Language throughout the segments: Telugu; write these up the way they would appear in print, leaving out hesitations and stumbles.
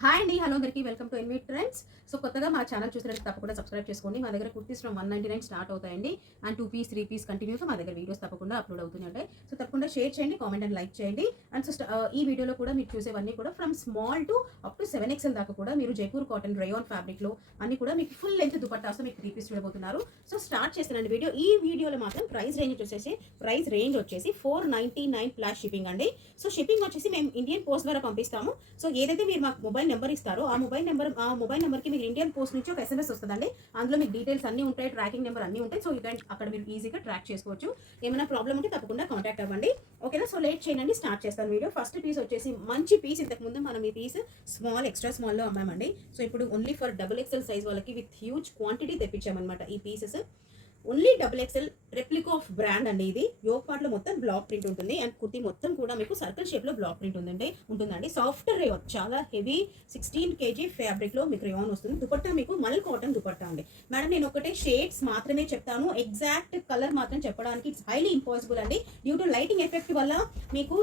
హాయ్ అండి, హలో అందరికీ welcome to NV trends. So కొత్తగా మా ఛానల్ చూసినట్టు తప్పకుండా సబ్స్క్రైబ్ చేసుకోండి. మా దగ్గర కుర్తీస్ ఫ్రమ్ 199 స్టార్ట్ అవుతాయండి. అండ్ 2 పీస్ 3 పీస్ కంటిన్యూగా మా దగ్గర వీడియోస్ తప్పకుండా అప్లోడ్ అవుతూనే ఉంటాయి. సో తప్పకుండా షేర్ చేయండి, కామెంట్ అండ్ లైక్ చేయండి. అండ్ సో ఈ వీడియోలో కూడా మీరు చూసేవన్నీ కూడా from small to up to 7XL దాకా కూడా మీరు జైపూర్ కాటన్ రేయాన్ ఫ్యాబ్రిక్లో అన్ని కూడా మీకు ఫుల్ లెంత్ దుపట్టాస్ మీకు 3 పీస్ చూడబోతున్నారు. సో స్టార్ట్ చేస్తున్నాను వీడియో. ఈ వీడియోలో మాత్రం ప్రైస్ రేంజ్ వచ్చేసి 499 ప్లస్ షిప్పింగ్ అండి. సో షిప్పింగ్ వచ్చేసి మేము ఇండియన్ పోస్ట్ ద్వారా పంపిస్తాము. సో ఏదైతే మీరు మాకు మొబైల్ నెంబర్ ఇస్తారో ఆ మొబైల్ నెంబర్కి మీకు ఇండియన్ పోస్ట్ నుంచి ఒక SMS వస్తుందండి. అందులో మీకు డీటెయిల్స్ అన్ని ఉంటాయి, ట్రాకింగ్ నెంబర్ అన్ని ఉంటాయి. సో అక్కడ మీరు ఈజీగా ట్రాక్ చేసుకోవచ్చు. ఏమైనా ప్రాబ్లం ఉంటే తప్పకుండా కాంటాక్ట్ అవ్వండి. ఓకేనా? సో లేట్ చేయండి, స్టార్ట్ చేస్తాను వీడియో. ఫస్ట్ పీస్ వచ్చేసి మంచి పీస్. ఇంతకుముందు మనం ఈ పీస్ స్మాల్ ఎక్స్ట్రా స్మాల్లో అమ్మామండి. సో ఇప్పుడు ఓన్లీ ఫర్ XXL సైజ్ వాళ్ళకి విత్ హ్యూజ్ క్వాంటిటీ తెప్పించామన్నమాట ఈ pieces. Only XXL replica of brand అండి. ఇది యోక్ పార్ట్ లో మొత్తం బ్లాక్ ప్రింట్ ఉంటుంది అండ్ కుర్తీ మొత్తం కూడా మీకు సర్కిల్ షేప్ లో బ్లాక్ ప్రింట్ ఉంటుందండి. సాఫ్ట్ రేయాన్, చాలా హెవీ 16 kg ఫ్యాబ్రిక్ లో మీకు రేయాన్ వస్తుంది. దుపట్టా మీకు మల్ కాటన్ దుపట్టా అండి. మేడం నేను ఒకటే షేడ్స్ మాత్రమే చెప్తాను, ఎగ్జాక్ట్ కలర్ మాత్రం చెప్పడానికి ఇట్స్ హైలీ ఇంపాసిబుల్ అండి. డ్యూ టు లైటింగ్ ఎఫెక్ట్ వల్ల మీకు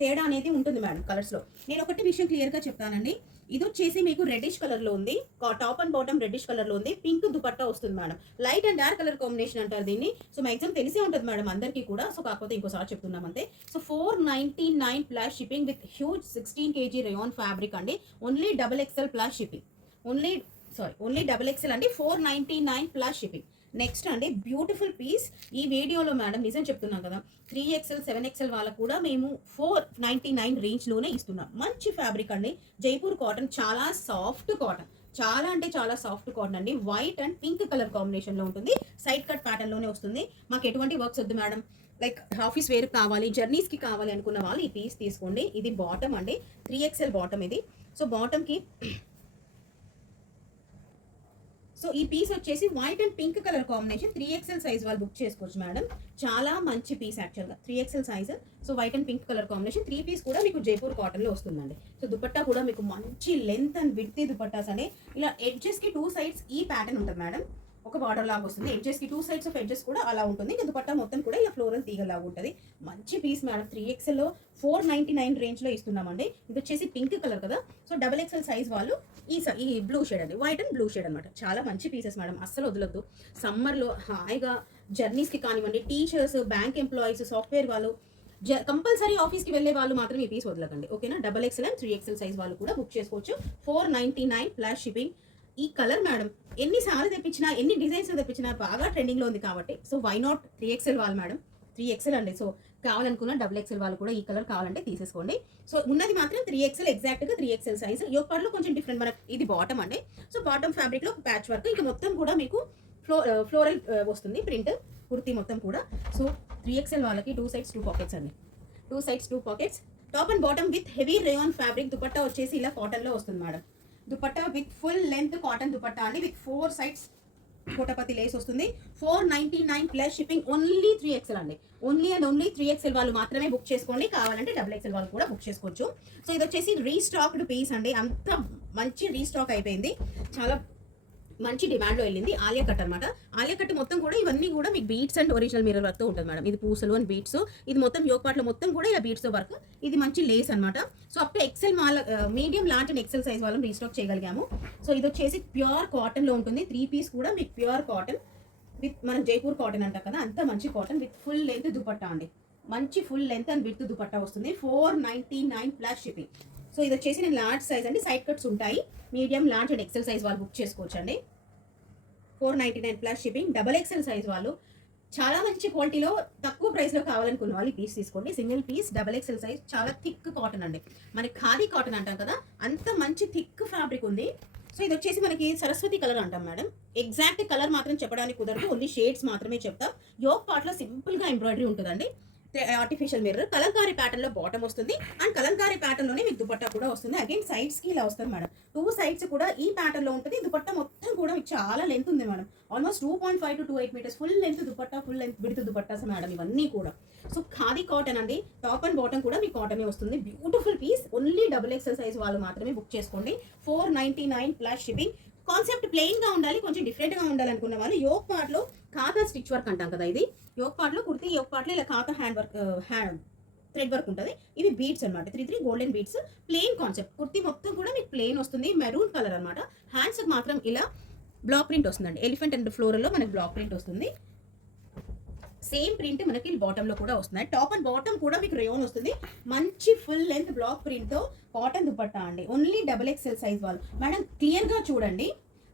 తేడా అనేది ఉంటుంది మేడం కలర్స్ లో. నేను ఒకటి విషయం క్లియర్ గా చెప్తానండి. ఇది వచ్చేసి మీకు రెడ్డిష్ కలర్ లో ఉంది, top and bottom reddish colour లో ఉంది. పింక్ దుపట్టా వస్తుంది madam. Light and dark colour combination అంటారు దీన్ని. సో మ్యాక్సిమం తెలిసే ఉంటుంది మేడం అందరికీ కూడా. సో కాకపోతే ఇంకోసారి చెప్తున్నాం అంతే. So 499 plus shipping with huge 16 kg rayon fabric అండి. Only XXL plus shipping. Only XXL అండి. 499 ప్లస్ షిప్పింగ్. నెక్స్ట్ అండి బ్యూటిఫుల్ పీస్. ఈ వీడియోలో మేడం నిజం చెప్తున్నాం కదా, 3XL 7XL వాళ్ళకు కూడా మేము 499 రేంజ్లోనే ఇస్తున్నాం. మంచి ఫ్యాబ్రిక్ అండి, జైపూర్ కాటన్. చాలా సాఫ్ట్ కాటన్, చాలా అంటే చాలా సాఫ్ట్ కాటన్ అండి. వైట్ అండ్ పింక్ కలర్ కాంబినేషన్లో ఉంటుంది. సైడ్ కట్ ప్యాటర్న్లోనే వస్తుంది. మాకు ఎటువంటి వర్క్స్ వద్దు మేడం. లైక్ ఆఫీస్ వేర్ కావాలి, జర్నీస్కి కావాలి అనుకున్న వాళ్ళు ఈ పీస్ తీసుకోండి. ఇది బాటమ్ అండి, 3XL బాటమ్ ఇది. సో బాటమ్కి సో ఈ పీస్ వచ్చేసి white and pink colour combination. 3XL size వాళ్ళు బుక్ చేసుకోవచ్చు మేడం. చాలా మంచి పీస్ యాక్చువల్గా 3XL size. So white and pink colour combination. 3 piece కూడా మీకు జైపూర్ కాటన్లో వస్తుందండి. సో దుపట్టా కూడా మీకు మంచి లెంత్ అండ్ విడ్త్ దుపట్టాస్ అనే ఇలా ఎడ్జెస్కి 2 sides ఈ ప్యాటర్న్ ఉంటుంది మేడం. ఒక బార్డర్ లాగా వస్తుంది. ఎడ్జెస్కి 2 sides ఆఫ్ ఎడ్జెస్ కూడా అలా ఉంటుంది. దుపట్టా మొత్తం కూడా ఇలా ఫ్లోరల్ తీగలాగా ఉంటుంది. మంచి పీస్ మేడం. 3XLలో 499 రేంజ్లో ఇస్తున్నామండి. ఇది వచ్చేసి పింక్ కలర్ కదా. సో XXL సైజ్ వాళ్ళు ఈ బ్లూ షేడ్ అండి, వైట్ అండ్ బ్లూ షేడ్ అనమాట. చాలా మంచి పీసెస్ మేడం, అస్సలు వదలొద్దు. సమ్మర్లో హాయిగా జర్నీస్కి కానివ్వండి, టీచర్స్, బ్యాంక్ ఎంప్లాయీస్, సాఫ్ట్వేర్ వాళ్ళు, కంపల్సరీ ఆఫీస్కి వెళ్ళే వాళ్ళు మాత్రం ఈ పీస్ వదలకండి. ఓకేనా? XXL అండ్ 3XL సైజ్ వాళ్ళు కూడా బుక్ చేసుకోవచ్చు. 499 ప్లస్ షిప్పింగ్. ఈ కలర్ మేడం ఎన్నిసార్లు తెప్పించినా, ఎన్ని డిజైన్స్ తెప్పించినా బాగా ట్రెండింగ్లో ఉంది కాబట్టి సో వై నాట్ 3XL వాళ్ళు మేడం. 3XL అండి. సో కావాలనుకున్న XXL వాళ్ళు కూడా ఈ కలర్ కావాలంటే తీసేసుకోండి. సో ఉన్నది మాత్రం 3XL, ఎగ్జాక్ట్గా 3XL సైజ్. యోక్ పార్ట్లో కొంచెం డిఫరెంట్. మనకి ఇది బాటమ్ అండి. సో బాటమ్ ఫ్యాబ్రిక్లో ప్యాచ్ వర్క్, ఇంకా మొత్తం కూడా మీకు ఫ్లోరల్ వస్తుంది ప్రింట్ కుర్తీ మొత్తం కూడా. సో 3XL వాళ్ళకి 2 sides 2 pockets అండి. 2 sides 2 pockets. Top and bottom with heavy rayon fabric. Dupatta వచ్చేసి ఇలా కాటన్లో వస్తుంది madam. Dupatta with full length cotton dupatta అండి, విత్ 4 sides కోటపతి లేస్ వస్తుంది. 499 ప్లస్ షిప్పింగ్. ఓన్లీ 3XL అండి. ఓన్లీ అండ్ ఓన్లీ 3XL వాళ్ళు మాత్రమే బుక్ చేసుకోండి. కావాలంటే XXL వాళ్ళు కూడా బుక్ చేసుకోవచ్చు. సో ఇది వచ్చేసి రీస్టాక్డ్ పీస్ అండి. అంత మంచి రీస్టాక్ అయిపోయింది. చాలా మంచి డిమాండ్లో వెళ్ళింది. ఆలియా కట్ అనమాట. ఆలియా కట్ మొత్తం కూడా ఇవన్నీ కూడా మీకు బీట్స్ అండ్ ఒరిజినల్ మిర్రర్ వర్క్తో ఉంటుంది మేడం. ఇది పూసలు అండ్ బీట్స్. ఇది మొత్తం యోక్ పార్ట్లో మొత్తం కూడా ఇలా బీట్స్తో వర్క్. ఇది మంచి లేస్ అనమాట. So up to XL medium, large and XL size వాళ్ళని రీస్టాక్ చేయగలిగాము. సో ఇది వచ్చేసి ప్యూర్ కాటన్లో ఉంటుంది. 3 పీస్ కూడా మీకు ప్యూర్ కాటన్ విత్ మనం జైపూర్ కాటన్ అంటాం కదా, అంత మంచి cotton with full length dupatta అండి. మంచి full length and with dupatta వస్తుంది. 499 ప్లస్ షిప్పింగ్. సో ఇది వచ్చేసి నేను లార్జ్ సైజ్ అండి. సైడ్ కట్స్ ఉంటాయి. Medium, large and XL size వాళ్ళు బుక్ చేసుకోవచ్చు అండి. 499 ప్లస్ షిప్పింగ్. XXL సైజ్ వాళ్ళు చాలా మంచి క్వాలిటీలో తక్కువ ప్రైస్లో కావాలనుకున్న వాళ్ళు ఈ పీస్ తీసుకోండి. Single piece XXL size. చాలా థిక్ కాటన్ అండి. మనకి ఖాదీ కాటన్ అంటాం కదా, అంత మంచి థిక్ ఫ్యాబ్రిక్ ఉంది. సో ఇది వచ్చేసి మనకి సరస్వతి కలర్ అంటాం మేడం. ఎగ్జాక్ట్ కలర్ మాత్రం చెప్పడానికి కుదరదు, ఓన్లీ షేడ్స్ మాత్రమే చెప్తాం. యోక్ పార్ట్లో సింపుల్గా ఎంబ్రాయిడరీ ఉంటుందండి. ఆర్టిఫిషియల్ మిర్రర్ కలంకారీ ప్యాటర్న్ లో బాటమ్ వస్తుంది అండ్ కలంకారీ ప్యాటర్న్ లోనే మీకు దుపట్టా కూడా వస్తుంది. అగైన్ సైడ్స్ కి ఇలా వస్తుంది మేడం. 2 sides కూడా ఈ ప్యాటర్న్ లో ఉంటుంది. దుపట్టా మొత్తం కూడా మీకు చాలా లెంత్ ఉంది madam. Almost 2.5 to 28 meters full length dupatta, full length width dupattas madam ఇవన్నీ కూడా. సో ఖాదీ కాటన్ అండి. టాప్ అండ్ బాటమ్ కూడా మీకు కాటనే వస్తుంది. Beautiful piece. Only XXL size వాళ్ళు మాత్రమే బుక్ చేసుకోండి. 499 ప్లస్ షిప్పింగ్. కాన్సెప్ట్ ప్లెయిన్ గా ఉండాలి, కొంచెం డిఫరెంట్ గా ఉండాలి అనుకున్న వాళ్ళు యోక్ పార్ట్ లో ఖాతా స్టిచ్ వర్క్ అంటాం కదా, ఇది యోక్ పార్ట్ లో కుర్తీ యోక్ పార్ట్ లో ఇలా ఖాతా హ్యాండ్ వర్క్ థ్రెడ్ వర్క్ ఉంటుంది. ఇవి బీడ్స్ అనమాట, 3 golden beads. Plain concept, kurti మొత్తం కూడా మీకు ప్లెయిన్ వస్తుంది, మెరూన్ కలర్ అనమాట. హ్యాండ్స్ మాత్రం ఇలా బ్లాక్ ప్రింట్ వస్తుందండి, ఎలిఫెంట్ అండ్ ఫ్లోరల్లో మనకి బ్లాక్ ప్రింట్ వస్తుంది. సేమ్ ప్రింట్ మనకి బాటమ్ లో కూడా వస్తుంది. టాప్ అండ్ బాటమ్ కూడా మీకు రేయోన్ వస్తుంది. మంచి ఫుల్ లెంత్ బ్లాక్ ప్రింట్ తో కాటన్ దుపట్టా అండి. ఓన్లీ XXL సైజ్ వాళ్ళు. మేడం క్లియర్ గా చూడండి,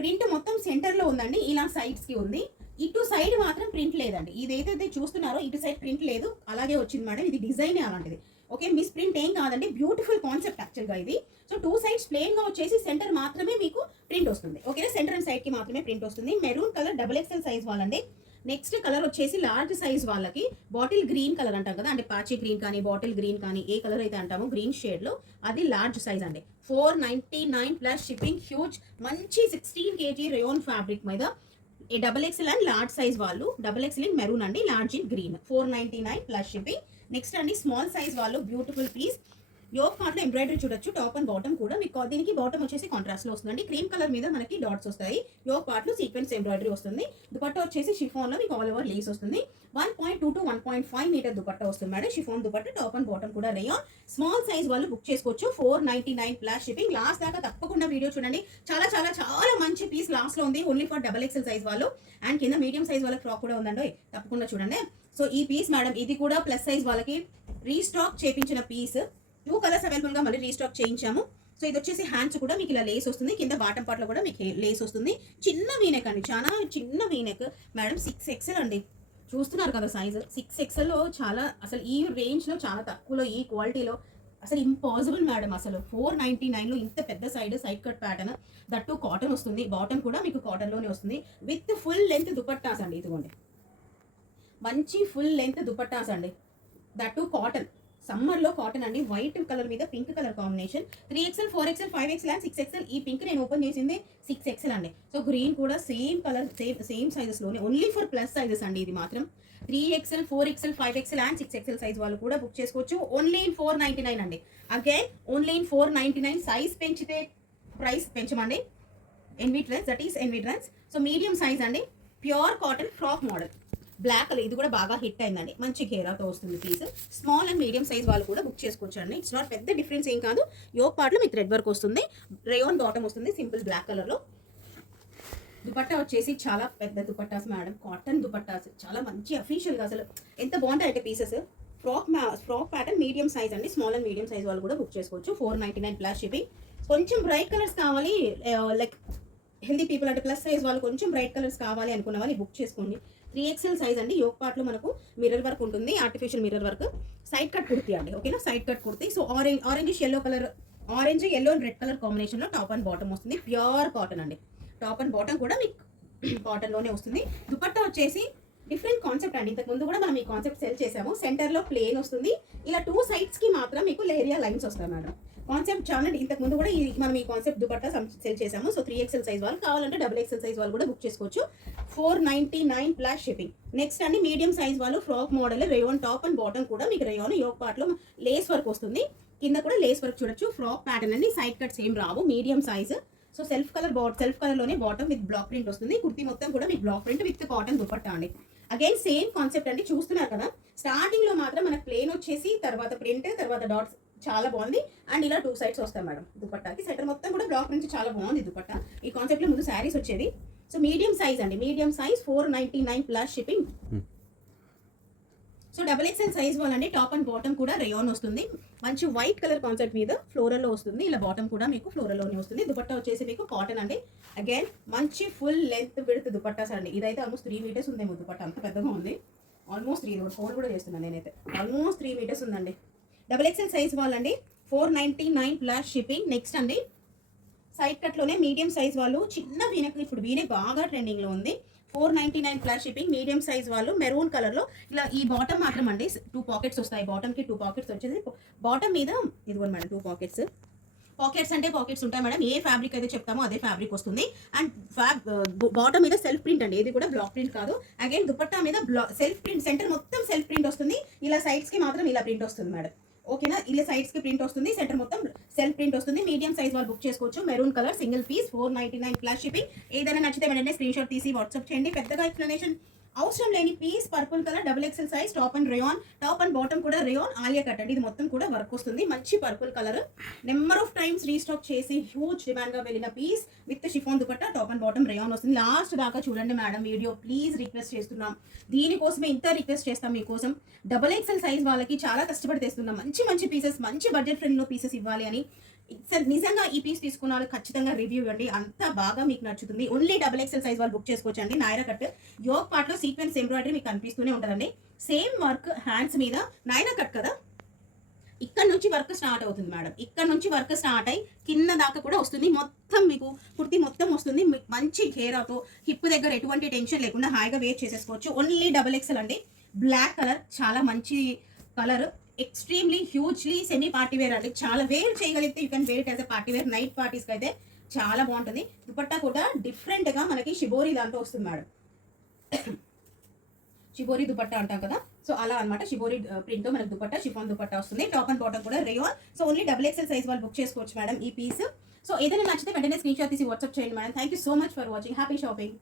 ప్రింట్ మొత్తం సెంటర్ లో ఉందండి, ఇలా సైడ్స్ కి ఉంది. ఇటు సైడ్ మాత్రం ప్రింట్ లేదండి. ఇదైతే చూస్తున్నారో ఇటు సైడ్ ప్రింట్ లేదు, అలాగే వచ్చింది మేడం. ఇది డిజైన్ అలాంటిది. ఓకే, మిస్ ప్రింట్ ఏం కాదండి, బ్యూటిఫుల్ కాన్సెప్ట్ యాక్చువల్ గా ఇది. సో 2 సైడ్స్ ప్లెయిన్ గా వచ్చేసి సెంటర్ మాత్రమే మీకు ప్రింట్ వస్తుంది. ఓకేనా, సెంటర్ అండ్ సైడ్ కి మాత్రమే ప్రింట్ వస్తుంది. మెరూన్ కలర్ XXL సైజ్ వాళ్ళండి. నెక్స్ట్ కలర్ వచ్చేసి లార్జ్ సైజ్ వాళ్ళకి బాటిల్ గ్రీన్ కలర్ అంటాం కదా, అంటే పాచి గ్రీన్ కానీ బాటిల్ గ్రీన్ కానీ ఏ కలర్ అయితే అంటామో గ్రీన్ షేడ్ లో, అది లార్జ్ సైజ్ అండి. 499 ప్లస్ షిప్పింగ్. హ్యూజ్ మంచి 16 kg రేయోన్ ఫ్యాబ్రిక్ మీద XXL అండ్ లార్జ్ సైజ్ వాళ్ళు. XXL ఇన్ మెరూన్ అండి, large in green. 499 plus shipping. Next అండి స్మాల్ సైజ్ వాళ్ళు, బ్యూటిఫుల్ పీస్. యోక్ పార్ట్ లో ఎంబ్రాయిడరీ చూడొచ్చు, టాప్ అండ్ బాటమ్ కూడా మీకు. దీనికి బాటమ్ వచ్చేసి కాంట్రాస్ట్ లో వస్తుందండి, క్రీమ్ కలర్ మీద మనకి డాట్స్ వస్తాయి. యోక్ పార్ట్ లో సీక్వెన్స్ ఎంబ్రాయిడరీ వస్తుంది. దుపట్టా వచ్చేసి షిఫాన్ లో మీకు ఆల్ ఓవర్ లేస్ వస్తుంది. 1.2 to 1.5 మీటర్ దుపట్టా వస్తుంది madam. Chiffon dupatta, top and bottom కూడా రేయాన్. స్మాల్ సైజ్ వాళ్ళు బుక్ చేసుకోవచ్చు. 499 ప్లస్ షిప్పింగ్. లాస్ట్ దాకా తప్పకుండా వీడియో చూడండి, చాలా చాలా చాలా మంచి పీస్ లాస్ట్ లో ఉంది, ఓన్లీ ఫర్ XXL సైజ్ వాళ్ళు. అండ్ కింద మీడియం సైజ్ వాళ్ళకి ఫ్రాక్ కూడా ఉందండి, తప్పకుండా చూడండి. సో ఈ పీస్ మేడం, ఇది కూడా ప్లస్ సైజ్ వాళ్ళకి రీస్టాక్ చేయించిన పీస్. 2 కలర్స్ అవైలబుల్ గా మళ్ళీ రీస్టాక్ చేయించాము. సో ఇది వచ్చేసి హ్యాండ్స్ కూడా మీకు ఇలా లేస్ వస్తుంది, కింద బాటం పార్ట్ లో కూడా మీకు లేస్ వస్తుంది. చిన్న వీనెక్ అండి, చాలా చిన్న వీనెక్ మేడం. 6XL అండి, చూస్తున్నారు కదా సైజ్. 6XL లో చాలా, అసలు ఈ రేంజ్ లో చాలా తక్కువలో, ఈ క్వాలిటీలో అసలు ఇంపాసిబుల్ మేడం. అసలు 499 లో ఇంత పెద్ద side cut pattern, that cotton వస్తుంది. బాటమ్ కూడా మీకు కాటన్ లోనే వస్తుంది, విత్ ఫుల్ లెంత్ దుపట్టాస్ అండి. ఇదిగోండి మంచి ఫుల్ లెంత్ దుపట్టాస్ అండి, దట్టు కాటన్. సమ్మర్ లో కాటన్ అండి, వైట్ కలర్ మీద pink colour combination. 3XL, 4XL, 5XL and 6XL. ఈ పింక్ నేను ఓపెన్ చేసింది 6XL అండి. సో గ్రీన్ కూడా సేమ్ కలర్, సేమ్ సైజెస్ లోనే, ఓన్లీ ఫర్ ప్లస్ సైజెస్ అండి. ఇది మాత్రం 3XL, 4XL, 5XL and 6XL size వాళ్ళు కూడా బుక్ చేసుకోవచ్చు. ఓన్లీ ఇన్ 499 అండి. Again only in 499. సైజ్ పెంచితే ప్రైస్ పెంచమండి. NV trends, that is NV trends. So medium size అండి, pure cotton frock model, black colour. ఇది కూడా బాగా హిట్ అయిందండి, మంచి ఘేరాతో వస్తుంది piece. Small and medium size వాళ్ళు కూడా బుక్ చేసుకోవచ్చు అండి. ఇట్స్ నాట్ పెద్ద డిఫరెన్స్ ఏం కాదు. యోక్ పార్ట్ లో మీకు థ్రెడ్ వర్క్ వస్తుంది, రేయోన్ బాటమ్ వస్తుంది, సింపుల్ బ్లాక్ కలర్ లో. దుపట్టా వచ్చేసి చాలా పెద్ద దుపట్టాస్ మేడం, కాటన్ దుపట్టాస్, చాలా మంచి అఫీషియల్ గా అసలు ఎంత బాగుంటాయి అంటే pieces. Frock pattern medium size అండి, స్మాల్ అండ్ మీడియం సైజ్ వాళ్ళు కూడా బుక్ చేసుకోవచ్చు. 499 ప్లస్ షిప్పింగ్. కొంచెం బ్రైట్ కలర్స్ కావాలి, లైక్ హెల్దీ పీపుల్ అంటే ప్లస్ సైజ్ వాళ్ళు కొంచెం బ్రైట్ కలర్స్ కావాలి అనుకున్న వాళ్ళు బుక్ చేసుకోండి. 3XL సైజ్ అండి. యోక్ పార్ట్ లో మనకు మిర్రర్ వర్క్ ఉంటుంది, artificial mirror work. Side cut kurti అండి, ఓకేనా, side cut kurti. So orange yellow colour, orange yellow and red colour combination లో టాప్ అండ్ బాటమ్ వస్తుంది. ప్యూర్ కాటన్ అండి, టాప్ అండ్ బాటమ్ కూడా మీకు కాటన్ లోనే వస్తుంది. దుపట్టా వచ్చేసి డిఫరెంట్ కాన్సెప్ట్ అండి. ఇంతకు ముందు కూడా మనం ఈ కాన్సెప్ట్ సెల్ చేసాము. సెంటర్ లో ప్లేన్ వస్తుంది, ఇలా 2 సైడ్స్ కి మాత్రం మీకు లేరియా లైన్స్ వస్తాయి మేడం. కాన్సెప్ట్ చాలా, ఇంతకు ముందు కూడా మనం ఈ కాన్సెప్ట్ దుపట్టా సెల్ చేసాము. సో 3XL సైజ్ వాళ్ళు కావాలంటే XXL సైజ్ వాళ్ళు కూడా బుక్ చేసుకోవచ్చు. 499 ప్లస్ షిప్పింగ్. నెక్స్ట్ అండి మీడియం సైజ్ వాళ్ళు frock model, rayon top and bottom కూడా మీకు రేయోన్. యోక్ పార్ట్ లో లేస్ వర్క్ వస్తుంది, కింద కూడా లేస్ వర్క్ చూడొచ్చు. ఫ్రాక్ ప్యాటర్న్ అండి, సైడ్ కట్స్ ఏం రావు, medium size. So self colour లోనే బాటమ్ విత్ బ్లాక్ ప్రింట్ వస్తుంది. కుర్తీ మొత్తం కూడా మీకు black print with cotton dupatta అండి. అగైన్ సేమ్ కాన్సెప్ట్ అండి, చూస్తున్నారు కదా. స్టార్టింగ్ లో మాత్రం మనకు ప్లేన్ వచ్చేసి, తర్వాత ప్రింట్, తర్వాత డాట్స్, చాలా బాగుంది. అండ్ ఇలా 2 సైడ్స్ వస్తాయి మేడం దుపట్టాకి. సెంటర్ మొత్తం కూడా బ్లాక్ ప్రింట్, చాలా బాగుంది దుపట్టా. ఈ కాన్సెప్ట్ లో ముందు శారీస్ వచ్చేది. సో మీడియం సైజ్ అండి, medium size 499 plus shipping. So XXL size వాళ్ళండి, టాప్ అండ్ బాటమ్ కూడా రేయోన్ వస్తుంది. మంచి వైట్ కలర్ కాన్సెప్ట్ మీద ఫ్లోరల్ లో వస్తుంది. ఇలా బాటమ్ కూడా మీకు ఫ్లోరల్ లోనే వస్తుంది. దుపట్టా వచ్చేసి మీకు కాటన్ అండి. అగైన్ మంచి ఫుల్ లెంత్ విడ్త్ దుపట్టాస్ అండి. ఇదైతే ఆల్మోస్ట్ 3 మీటర్స్ ఉందేమో దుపట్టా, అంత పెద్దగా ఉంది. ఆల్మోస్ట్ 4 కూడా చేస్తున్నాను నేనైతే. ఆల్మోస్ట్ 3 మీటర్స్ ఉందండి. XXL సైజ్ వాళ్ళండి, 499 ప్లస్ షిప్పింగ్. నెక్స్ట్ అండి సైడ్ కట్ లోనే మీడియం సైజ్ వాళ్ళు, చిన్న వీనెక్. ఇప్పుడు వీనెక్ బాగా ట్రెండింగ్ లో ఉంది. 499 ప్లస్ షిప్పింగ్. మీడియం సైజ్ వాళ్ళు మెరూన్ కలర్ లో, ఇలా ఈ బాటమ్ మాత్రం అండి 2 పాకెట్స్ వస్తాయి. బాటమ్ కి 2 పాకెట్స్ వచ్చేసి, బాటమ్ మీద ఇదిగోండి మేడం 2 పాకెట్స్. పాకెట్స్ అంటే పాకెట్స్ ఉంటాయి మేడం, ఏ ఫ్యాబ్రిక్ అయితే చెప్తామో అదే ఫ్యాబ్రిక్ వస్తుంది. అండ్ బాటమ్ మీద సెల్ఫ్ ప్రింట్ అండి, ఇది కూడా బ్లాక్ ప్రింట్ కాదు. అగైన్ దుపట్టా మీద సెల్ఫ్ ప్రింట్, సెంటర్ మొత్తం సెల్ఫ్ ప్రింట్ వస్తుంది. ఇలా సైడ్స్ కి మాత్రం ఇలా ప్రింట్ వస్తుంది మేడం, ఓకేనా. ఇలా సైడ్స్ కి ప్రింట్ వస్తుంది, సెంటర్ మొత్తం సెల్ఫ్ ప్రింట్ వస్తుంది. మీడియం సైజ్ వాళ్ళు బుక్ చేసుకోవచ్చు. Maroon colour single piece, 499 plus shipping. ఏదైనా నచ్చితే వెంటనే స్క్రీన్ షాట్ తీసి వాట్సాప్ చేయండి. పెద్దగా ఎక్స్ప్లెనేషన్ అవసరం లేని piece purple colour double XL size top and rayon, top and bottom కూడా రేయాన్ ఆలియా కట్ అండి. ఇది మొత్తం కూడా వర్క్ వస్తుంది. మంచి purple colour, number of times restock చేసి హ్యూజ్ డిమాండ్ గా వెళ్ళిన piece with chiffon dupatta, top and bottom rayon వస్తుంది. లాస్ట్ దాకా చూడండి మేడం వీడియో, ప్లీజ్ రిక్వెస్ట్ చేస్తున్నాం. దీనికోసమే ఇంత రిక్వెస్ట్ చేస్తాం మీకోసం. డబుల్ ఎక్సెల్ సైజ్ వాళ్ళకి చాలా కష్టపడి తెస్తున్నాం. మంచి మంచి పీసెస్, మంచి బడ్జెట్ ఫ్రెండ్లో పీసెస్ ఇవ్వాలి అని. నిజంగా ఈ పీస్ తీసుకున్న వాళ్ళు ఖచ్చితంగా రివ్యూ ఇవ్వండి, అంత బాగా మీకు నచ్చుతుంది. ఓన్లీ డబుల్ ఎక్సెల్ సైజ్ వాళ్ళు బుక్ చేసుకోవచ్చండి. నాయరా కట్ యోగ్ పార్ట్ లో సీక్వెన్స్ ఎంబ్రాయిడరీ మీకు కనిపిస్తూనే ఉంటుందండి. సేమ్ వర్క్ హ్యాండ్స్ మీద, నాయరా కట్ కదా, ఇక్కడ నుంచి వర్క్ స్టార్ట్ అవుతుంది మేడం. ఇక్కడ నుంచి వర్క్ స్టార్ట్ అయ్యి కింద దాకా కూడా వస్తుంది. మొత్తం మీకు కుర్తి మొత్తం వస్తుంది. మంచి ఘేరాతో హిప్ దగ్గర ఎటువంటి టెన్షన్ లేకుండా హాయిగా వేర్ చేసేసుకోవచ్చు. ఓన్లీ డబుల్ ఎక్సెల్ అండి. బ్లాక్ కలర్, చాలా మంచి colour, extremely hugely semi party wear అండి. చాలా వేర్ చేయగలిగితే you can wear it as a party wear. Night పార్టీస్కి అయితే చాలా బాగుంటుంది. దుపట్టా కూడా డిఫరెంట్గా మనకి షిబోరి దాంట్లో వస్తుంది మేడం. షిబోరి దుపట్టా అంటాం కదా, సో అలా అనమాట. షిబోరి ప్రింట్ మనకు దుపట్టా, షిఫాన్ దుపట్టా వస్తుంది. టాప్ అండ్ బాటమ్ కూడా rayon. So only double XL size వాళ్ళు బుక్ చేసుకోవచ్చు మేడం ఈ పీస్. సో ఏదైనా నచ్చితే వెంటనే స్క్రీన్ షాట్ తీసి వాట్సాప్ చేయండి madam. Thank you so much for watching. Happy shopping.